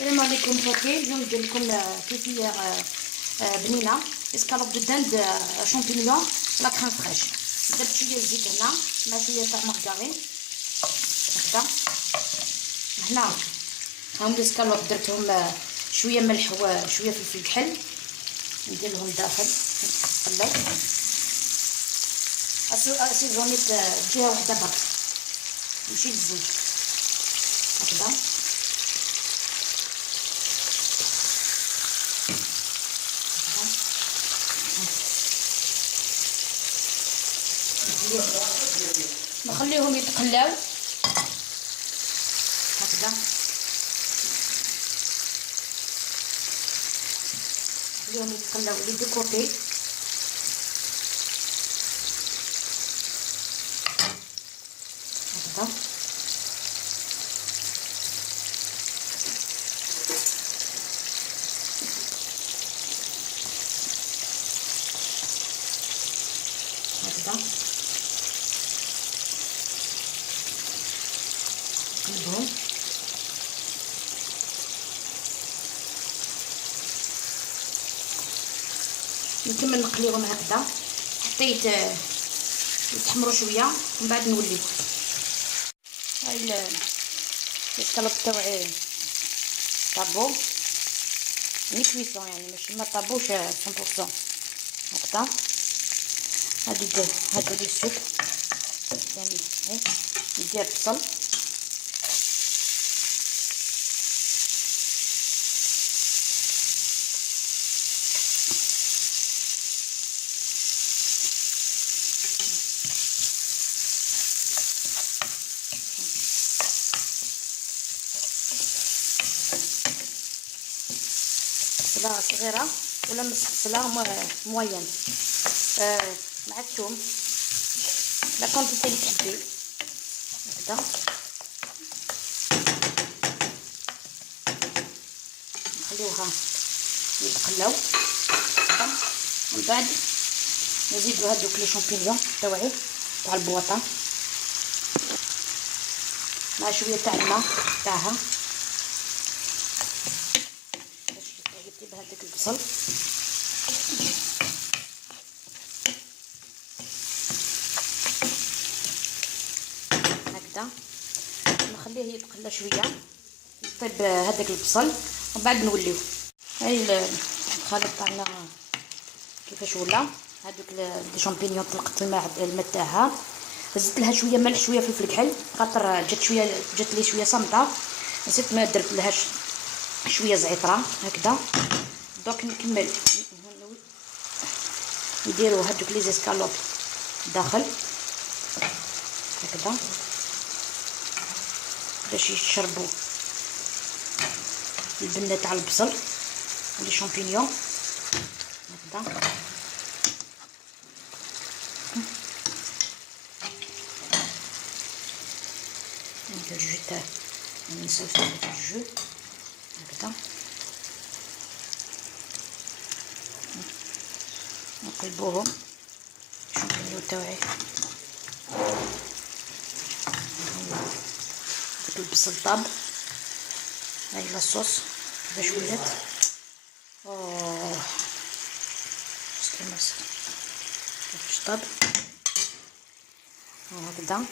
السلام عليكم خوتي. اليوم ندير لكم كيفيه بنينه اسكالوب دو دند شامبينيون لا كريم فريش. درت شويه زيت هنا مع شويه تاع مارغرين هكذا. هنا هاهم الاسكالوب درتهم شويه ملح وشويه فلفل كحل، نديرهم داخل نقلب اسيزونيت جهه واحده برك ماشي للزوج هكذا. نخليهم يتقلاو هكذا، نخليهم يتقلاو لي دو كوتي هكذا. هكذا نقلبهم نكمل نقليهم هكذا حتى يتحمروا شويه ومن بعد نوليو. هاي السلطه تاعي طابو مي كويسون، يعني ماشي ما طابوش 100% هكذا. هادو لي السوق يعني هاي ندير بصل بصله صغيره ولا نص بصله موين مع الثوم لا كونتيتي اللي تحبي هكذا. نخليوها يتقلاو ومن بعد نزيدو هادوك لي شامبينيون تاوعي تاع البواطه مع شويه تاع الماء تاعها باش يطيب هذاك البصل. هكذا نخليه يتقلى شويه يطيب هذاك البصل ومن بعد نوليو. هاي الخليط تاعنا كيفاش ولا هذوك لي شامبينيون طلقت الماء تاعها، زدت لها شويه ملح شويه فلفل كحل خاطر جات لي شويه صامته، نسيت ما درت لهاش شويه زعتره هكذا. دوك نكمل نديرو هذوك لي زيسكالوب داخل هكذا باش يشربوا البنه تاع البصل ولي شامبينيون هكذا. ندير جو تاع نسوس الجو هكذا نقلبوهم الشامبينيون تاوعي داك البصل طاب. هاي لاصوص كيفاش ولات كيفاش طاب هكذا.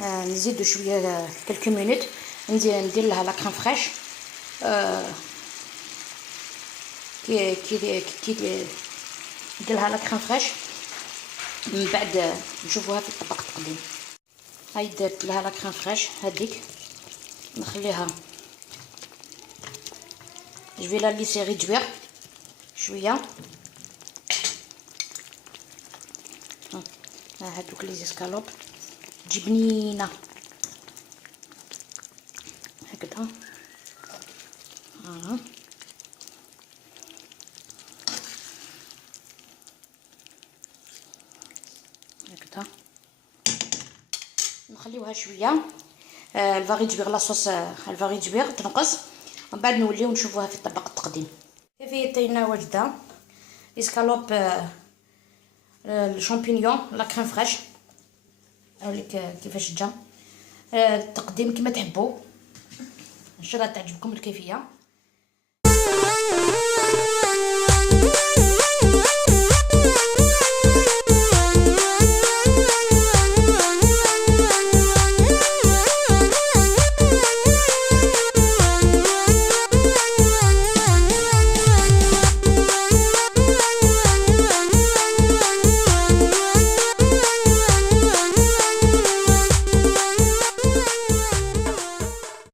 نزيدو شويه كلكو مينوت ندير لها لا كريم فريش كي ندير لها لا كريم فريش من بعد نشوفوها في الطبق التقديم. هاي درت لها لا كريم فريش هذيك نخليها جو لا ليسي ريدوير شويه. هادوك لي زيسكالوب تجي بنينه هكذا هكذا. نخليوها شويه الفاغي تجبير لاصوص الفاغي تجبير تنقص ومن بعد نوليو نشوفوها في الطبق التقديم. كيفيه تاينا واجده اسكالوب الشامبينيون لا كريم فريش. هاوليك كيفاش جا التقديم كما تحبوا، ان شاء الله تعجبكم الكيفيه.